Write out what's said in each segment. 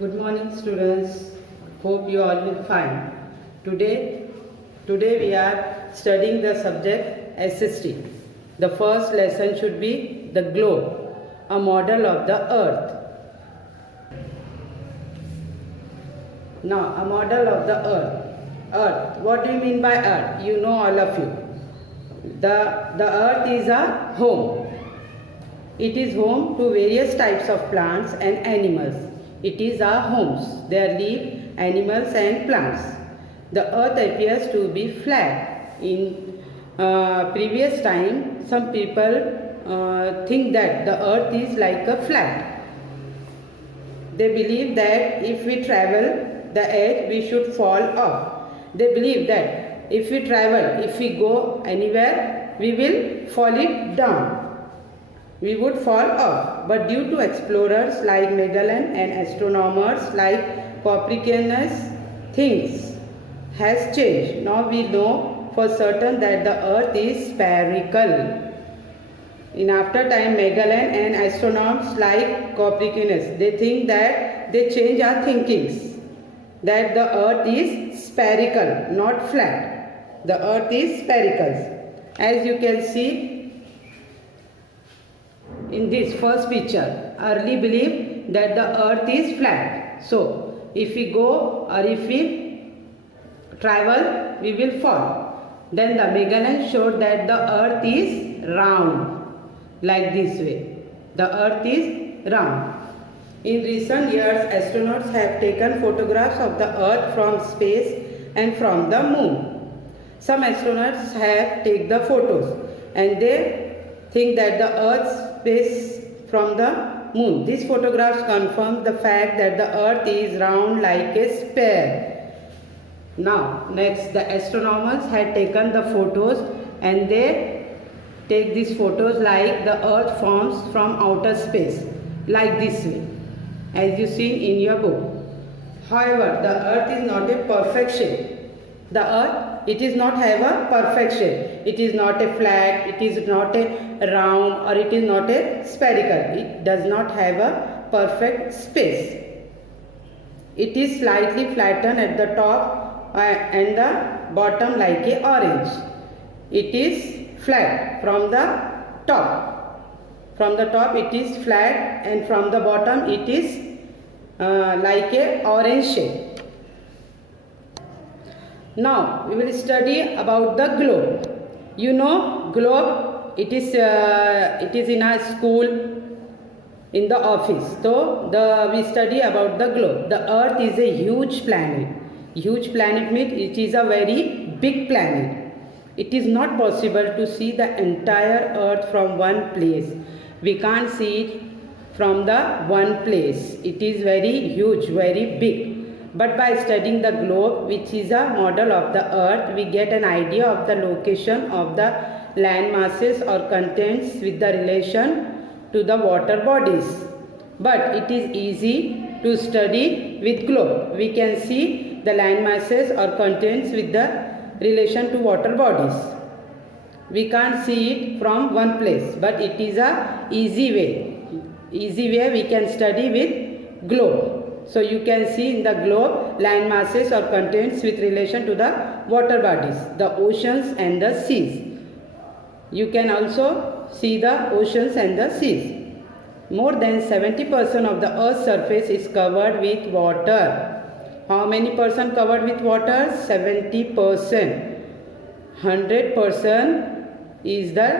Good morning, students. Hope you all will fine. Today we are studying the subject SST. The first lesson should be the globe, a model of the earth. Now, a model of the earth. Earth. What do you mean by earth? You know, all of you. The earth is a home. It is home to various types of plants and animals. It is our homes. There live animals and plants. The earth appears to be flat. In previous time, some people think that the earth is like a flat. They believe that if we travel the edge, we should fall off. They believe that if we travel, if we go anywhere, we will fall it down. We would fall off, but due to explorers like Magellan and astronomers like Copernicus, things has changed. Now we know for certain that the earth is spherical. In after time, Magellan and astronomers like Copernicus, they think that they change our thinkings, that the earth is spherical, not flat. The earth is spherical. As you can see, in this first picture, early believed that the earth is flat. So, if we go or if we travel, we will fall. Then the Magellan showed that the earth is round, like this way. The earth is round. In recent years, astronauts have taken photographs of the earth from space and from the moon. Some astronauts have taken the photos and they think that the earth's space from the moon. These photographs confirm the fact that the earth is round like a sphere. Now, next, the astronomers had taken the photos and they take these photos like the earth forms from outer space, like this way, as you see in your book. However, the earth is not a perfect shape. The earth, it is not have a perfect shape. It is not a flat, it is not a round, or it is not a spherical. It does not have a perfect space. It is slightly flattened at the top and the bottom like a orange. It is flat from the top. From the top it is flat and from the bottom it is like a orange shape. Now we will study about the globe. You know, globe, it is in our school, in the office. So we study about the globe. The earth is a huge planet. Huge planet means it is a very big planet. It is not possible to see the entire earth from one place. We can't see it from the one place. It is very huge, very big. But by studying the globe, which is a model of the earth, we get an idea of the location of the land masses or contents with the relation to the water bodies. But it is easy to study with globe. We can see the land masses or contents with the relation to water bodies. We can't see it from one place, but it is a easy way. Easy way we can study with globe. So you can see in the globe land masses or contents with relation to the water bodies, the oceans and the seas. You can also see the oceans and the seas. More than 70% of the earth's surface is covered with water. How many percent covered with water? 70%. 100% is the,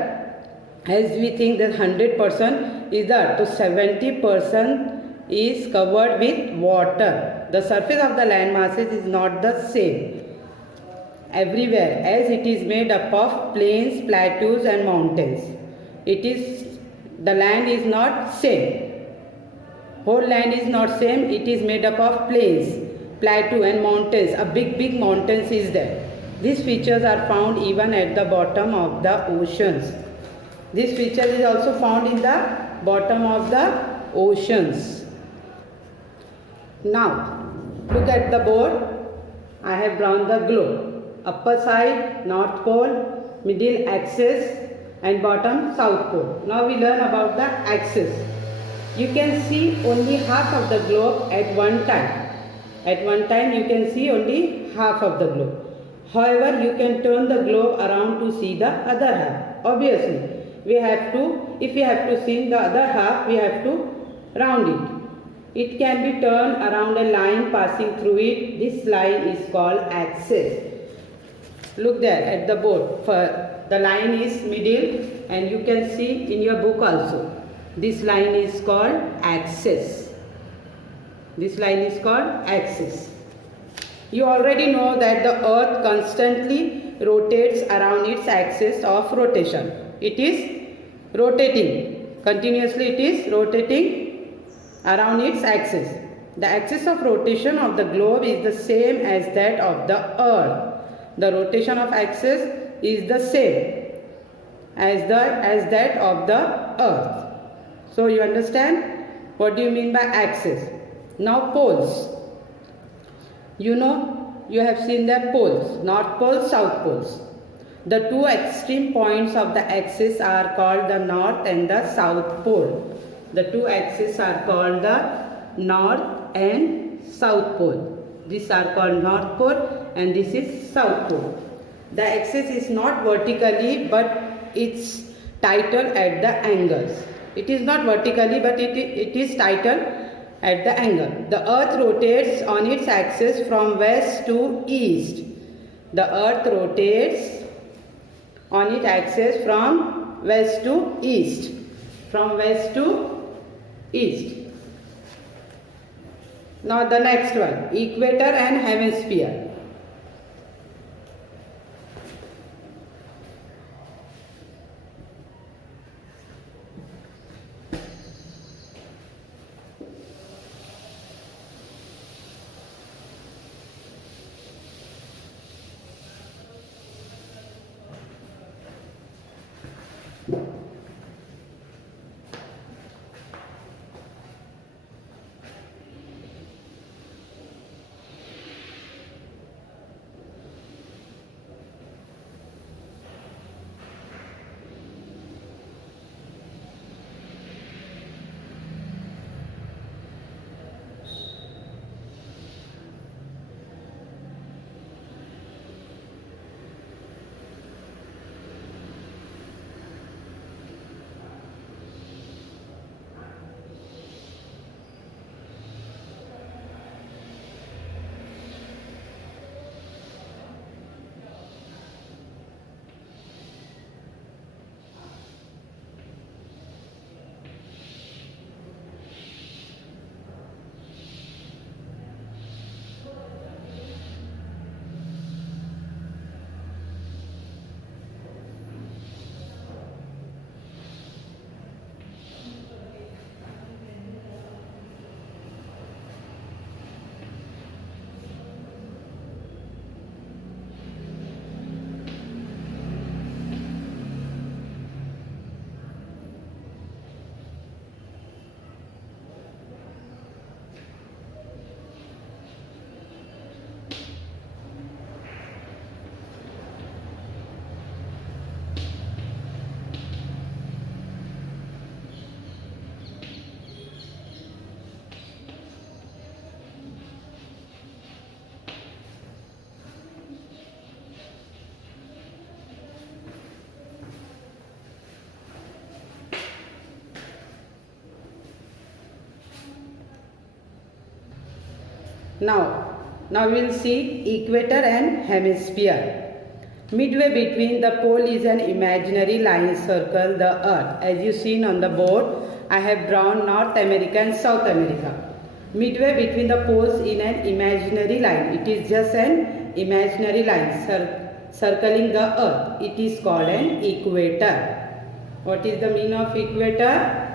as we think that 100% is the, to 70% is covered with water. The surface of the land masses is not the same everywhere, as it is made up of plains, plateaus and mountains. The land is not same. Whole land is not same. It is made up of plains, plateau and mountains. A big mountains is there. These features are found even at the bottom of the oceans. This feature is also found in the bottom of the oceans. Now, look at the board. I have drawn the globe. Upper side, North Pole, middle axis and bottom South Pole. Now we learn about the axis. You can see only half of the globe at one time. At one time you can see only half of the globe. However, you can turn the globe around to see the other half. Obviously, if we have to see the other half, we have to round it. It can be turned around a line passing through it. This line is called axis. Look there at the board. The line is middle, and you can see in your book also. This line is called axis. This line is called axis. You already know that the earth constantly rotates around its axis of rotation. It is rotating. Continuously it is rotating around its axis. The axis of rotation of the globe is the same as that of the earth. The rotation of axis is the same as that of the earth. So you understand what do you mean by axis? Now poles. You know, you have seen the poles, north pole, south poles. The two extreme points of the axis are called the north and the south pole. The two axes are called the north and south pole. These are called north pole and this is south pole. The axis is not vertically but it's tighter at the angles. It is not vertically but it is tighter at the angle. The earth rotates on its axis from west to east. The earth rotates on its axis from west to east. From west to east. Now the next one, equator and hemisphere. Now we will see equator and hemisphere. Midway between the pole is an imaginary line circle the earth. As you seen on the board, I have drawn North America and South America. Midway between the poles in an imaginary line. It is just an imaginary line circling the earth. It is called an equator. What is the meaning of equator?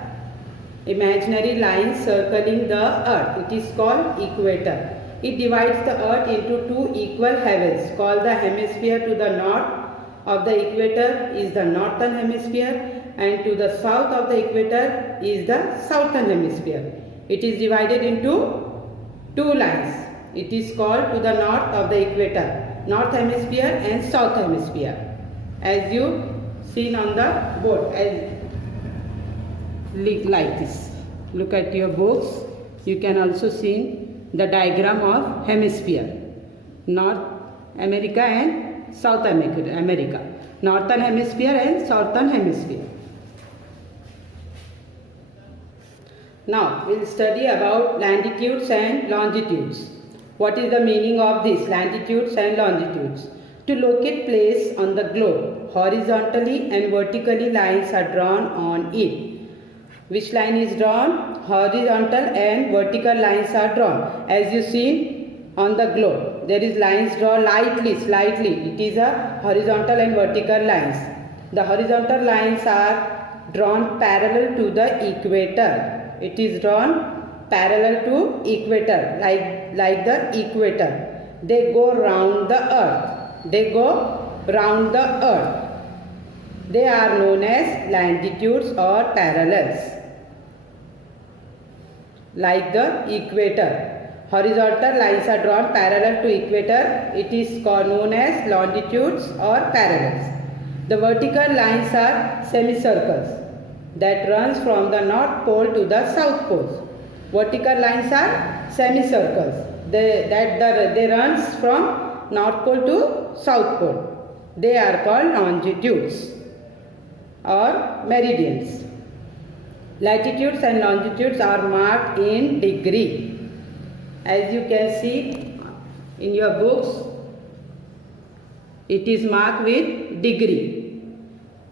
Imaginary line circling the earth. It is called equator. It divides the earth into two equal heavens called the hemisphere. To the north of the equator is the northern hemisphere and to the south of the equator is the southern hemisphere. It is divided into two lines. It is called to the north of the equator, north hemisphere and south hemisphere. As you seen on the board, as like this. look at your books. You can also see the diagram of hemisphere. North America and South America. Northern hemisphere and southern hemisphere. Now we will study about latitudes and longitudes. What is the meaning of this latitudes and longitudes? To locate place on the globe, horizontally and vertically lines are drawn on it. Which line is drawn? Horizontal and vertical lines are drawn. As you see on the globe, there is lines drawn slightly. It is a horizontal and vertical lines. The horizontal lines are drawn parallel to the equator. It is drawn parallel to equator, like the equator. They go round the earth. They are known as longitudes or parallels. Like the equator. Horizontal lines are drawn parallel to equator. It is known as longitudes or parallels. The vertical lines are semicircles that runs from the North Pole to the South Pole. Vertical lines are semicircles. They runs from North Pole to South Pole. They are called longitudes or meridians. Latitudes and longitudes are marked in degree. As you can see in your books, it is marked with degree.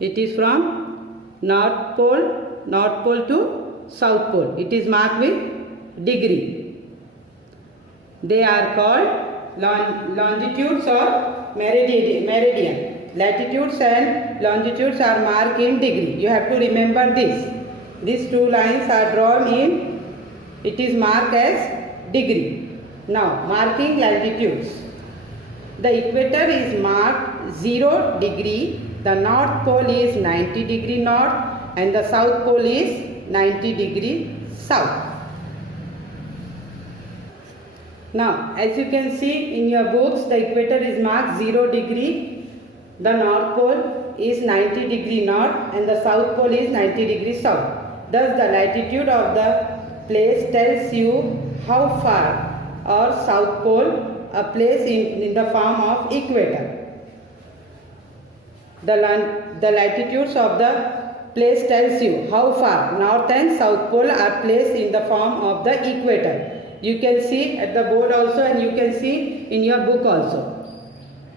It is from North Pole to South Pole. It is marked with degree. They are called longitudes or meridian. Latitudes and longitudes are marked in degree. You have to remember this. These two lines are drawn in, it is marked as degree. Now, marking latitudes. The equator is marked 0 degree. The North Pole is 90 degree north and the South Pole is 90 degree south. Now, as you can see in your books, the equator is marked 0 degree. The North Pole is 90 degree north and the South Pole is 90 degree south. Thus, the latitude of the place tells you how far or South Pole a place in the form of equator. The latitudes of the place tells you how far North and South Pole are placed in the form of the equator. You can see at the board also and you can see in your book also.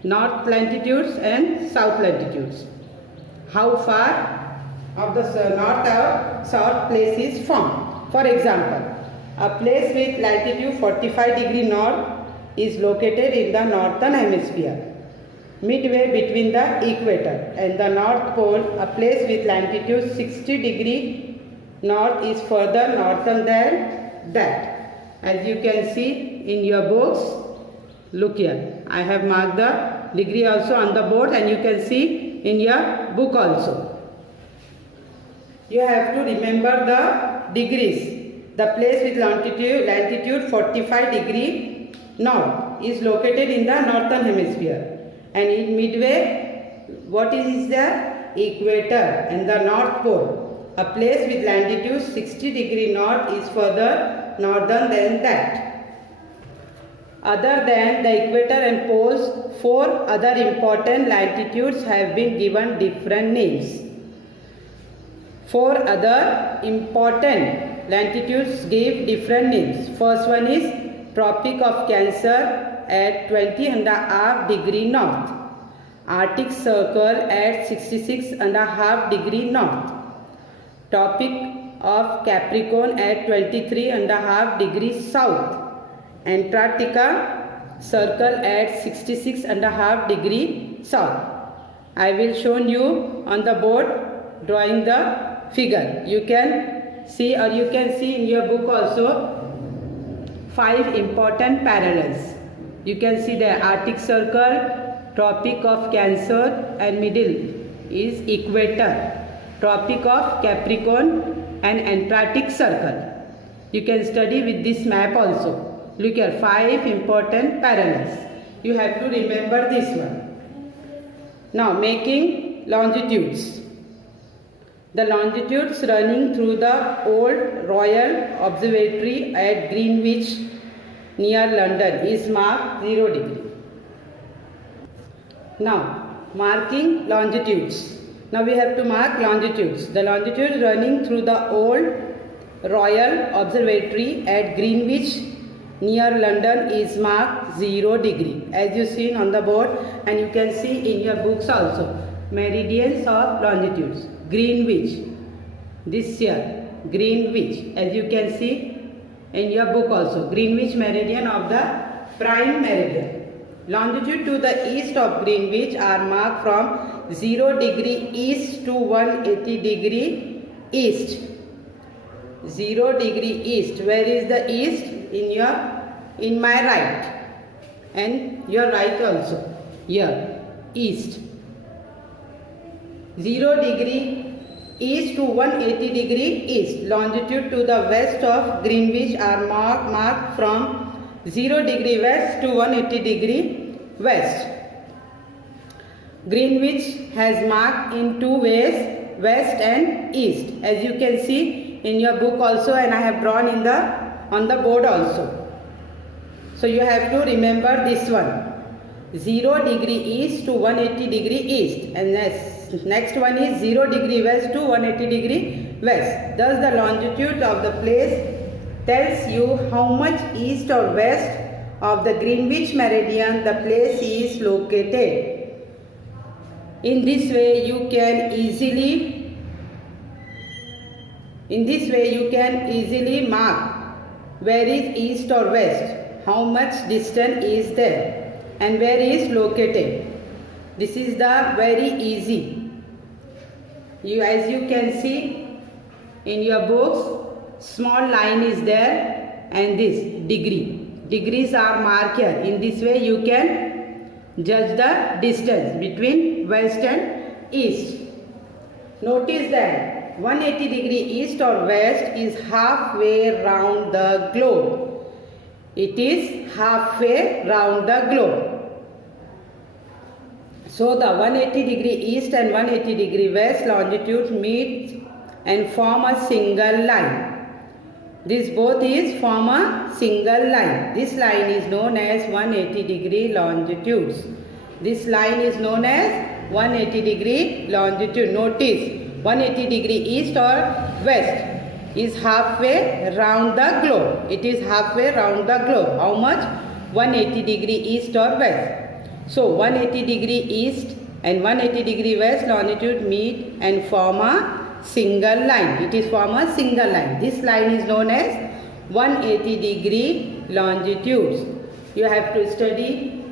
North latitudes and south latitudes. How far of the north or south place is formed. For example, a place with latitude 45 degree north is located in the northern hemisphere, midway between the equator and the North Pole. A place with latitude 60 degree north is further northern than that. As you can see in your books, look here. I have marked the degree also on the board and you can see in your book also. You have to remember the degrees. The place with latitude 45 degree north is located in the northern hemisphere. And in midway, what is the equator and the North Pole. A place with latitude 60 degree north is further northern than that. Other than the equator and poles, 4 other important latitudes have been given different names. 4 other important latitudes give different names. First one is Tropic of Cancer at 20.5 degree north. Arctic Circle at 66.5 degree north. Tropic of Capricorn at 23.5 degrees south. Antarctica Circle at 66.5 degree south. I will show you on the board drawing the figure. You can see or you can see in your book also 5 important parallels. You can see the Arctic Circle, Tropic of Cancer and middle is equator. Tropic of Capricorn and Antarctic Circle. You can study with this map also. Look here, 5 important parallels. You have to remember this one. Now making longitudes. The longitudes running through the old Royal Observatory at Greenwich near London is marked 0 degree. Now, marking longitudes. Now we have to mark longitudes. The longitude running through the old Royal Observatory at Greenwich near London is marked 0 degree. As you seen on the board, and you can see in your books also. Meridians of longitudes. Greenwich. This here, Greenwich. As you can see in your book also. Greenwich meridian of the prime meridian. Longitude to the east of Greenwich are marked from 0 degree east to 180 degree east. 0 degree east. Where is the east? In my right. And your right also. Here. East. 0 degree east to 180 degree east. Longitude to the west of Greenwich are marked from 0 degree west to 180 degree west. Greenwich has marked in two ways, west and east. As you can see in your book also, and I have drawn on the board also. So you have to remember this one. 0 degree east to 180 degree east, and next one is 0 degree west to 180 degree west. Thus the longitude of the place tells you how much east or west of the Greenwich meridian the place is located. In this way you can easily mark where is east or west, how much distance is there, and where is located. This is the very easy. As you can see in your books, small line is there, and this degree. Degrees are marked here. In this way you can judge the distance between west and east. Notice that 180 degree east or west is halfway round the globe. It is halfway round the globe. So the 180 degree east and 180 degree west longitudes meet and form a single line. This both form a single line. This line is known as 180 degree longitudes. This line is known as 180 degree longitude. Notice 180 degree east or west is halfway round the globe. It is halfway round the globe. How much? 180 degree east or west. So 180 degree east and 180 degree west longitude meet and form a single line. It is form a single line. This line is known as 180 degree longitudes. You have to study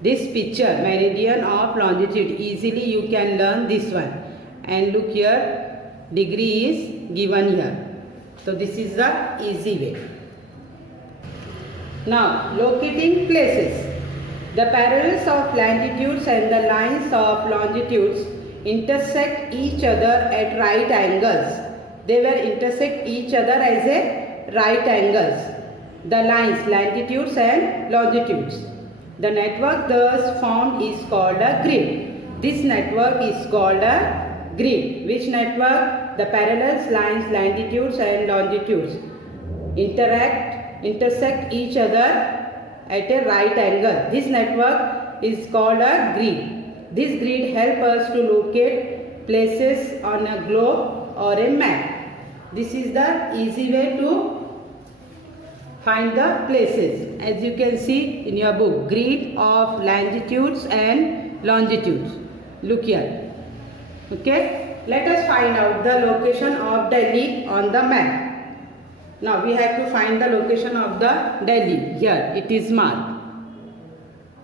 this picture, meridian of longitude. Easily you can learn this one. And look here, degree is given here. So this is the easy way. Now locating places. The parallels of latitudes and the lines of longitudes intersect each other at right angles. They will intersect each other as a right angles. The lines, latitudes and longitudes. The network thus formed is called a grid. This network is called a grid. Which network? The parallels, lines, latitudes and longitudes intersect each other at a right angle. This network is called a grid. This grid helps us to locate places on a globe or a map. This is the easy way to find the places. As you can see in your book, grid of latitudes and longitudes. Look here. Okay. Let us find out the location of Delhi on the map. Now we have to find the location of the Delhi. Here it is marked.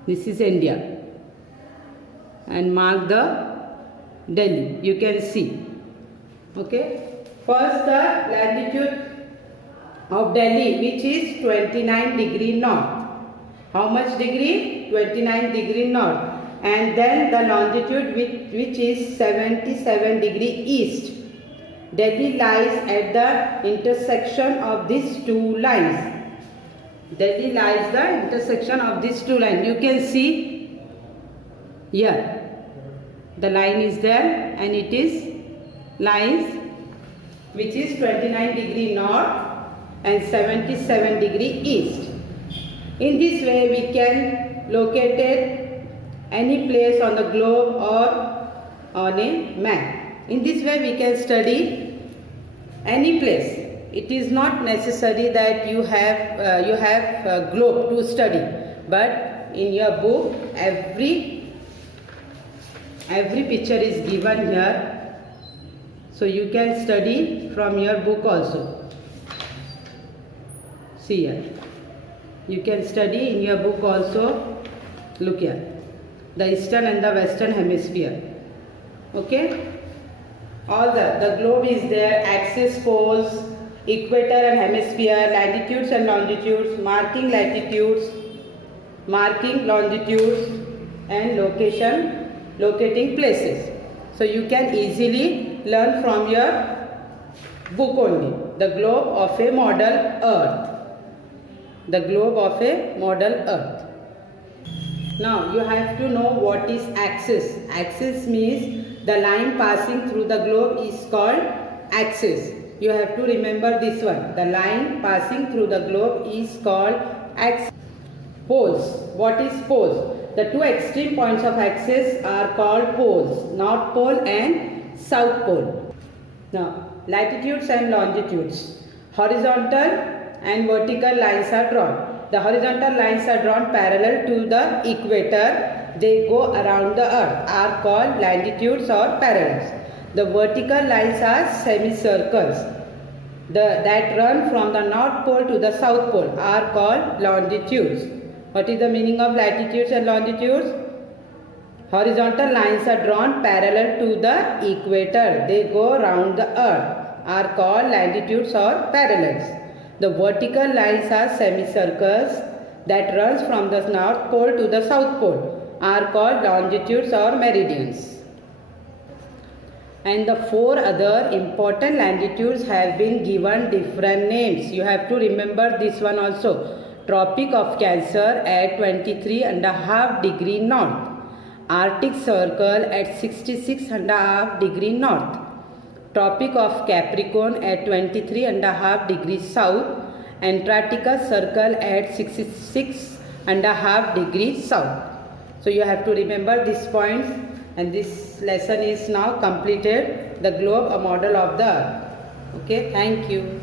This is India. And mark the Delhi. You can see. Okay. First the latitude of Delhi, which is 29 degree north. How much degree? 29 degree north. And then the longitude which is 77 degree east. Delhi lies at the intersection of these two lines. Delhi lies the intersection of these two lines. You can see here. The line is there and it is lines which is 29 degree north and 77 degree east. In this way we can locate it any place on the globe or on a map. In this way we can study any place. It is not necessary that you have a globe to study, but in your book every picture is given here, so you can study from your book also. See here, you can study in your book also. Look here, the eastern and the western hemisphere. Okay, all the globe is there, axis, poles, equator and hemisphere, latitudes and longitudes, marking latitudes, marking longitudes, and locating places. So you can easily learn from your book only. The globe of a model earth. The globe of a model earth. Now you have to know what is axis. Axis means the line passing through the globe is called axis. You have to remember this one. The line passing through the globe is called axis. Poles. What is poles? The two extreme points of axis are called poles. North pole and south pole. Now, latitudes and longitudes. Horizontal and vertical lines are drawn. The horizontal lines are drawn parallel to the equator. They go around the earth, are called latitudes or parallels. The vertical lines are semicircles that run from the north pole to the south pole are called longitudes. What is the meaning of latitudes and longitudes? Horizontal lines are drawn parallel to the equator. They go around the earth, are called latitudes or parallels. The vertical lines are semicircles that runs from the north pole to the south pole, are called longitudes or meridians. And the four other important latitudes have been given different names. You have to remember this one also. Tropic of Cancer at 23.5 degree north. Arctic Circle at 66.5 degree north. Tropic of Capricorn at 23.5 degrees south. Antarctica Circle at 66.5 degrees south. So you have to remember these points, and this lesson is now completed. The globe, a model of the earth. Okay, thank you.